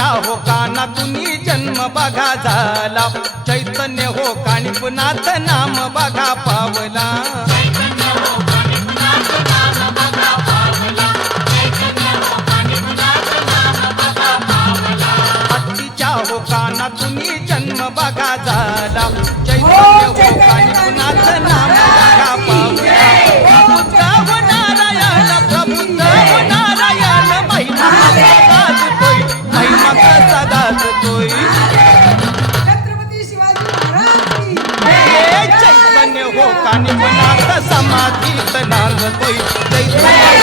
हत्तीच्या हो कानातुनी जन्म बघा झाला, चैतन्य हो कानिपनाथ नाम बघा पावला। हत्तीच्या हो कानातुनी जन्म बघा झाला, चैतन्य हो कानिपनाथ नाम बघा पावला। प्रभुत्व नारायण प्रभुत्व नारायण महिमा गाजतोय, महिमा कसा गाजतोय। छत्रपती शिवाजी महाराज की हे चैतन्य हो कानिपनाथ समाधीत नांदतोय, चैतन्य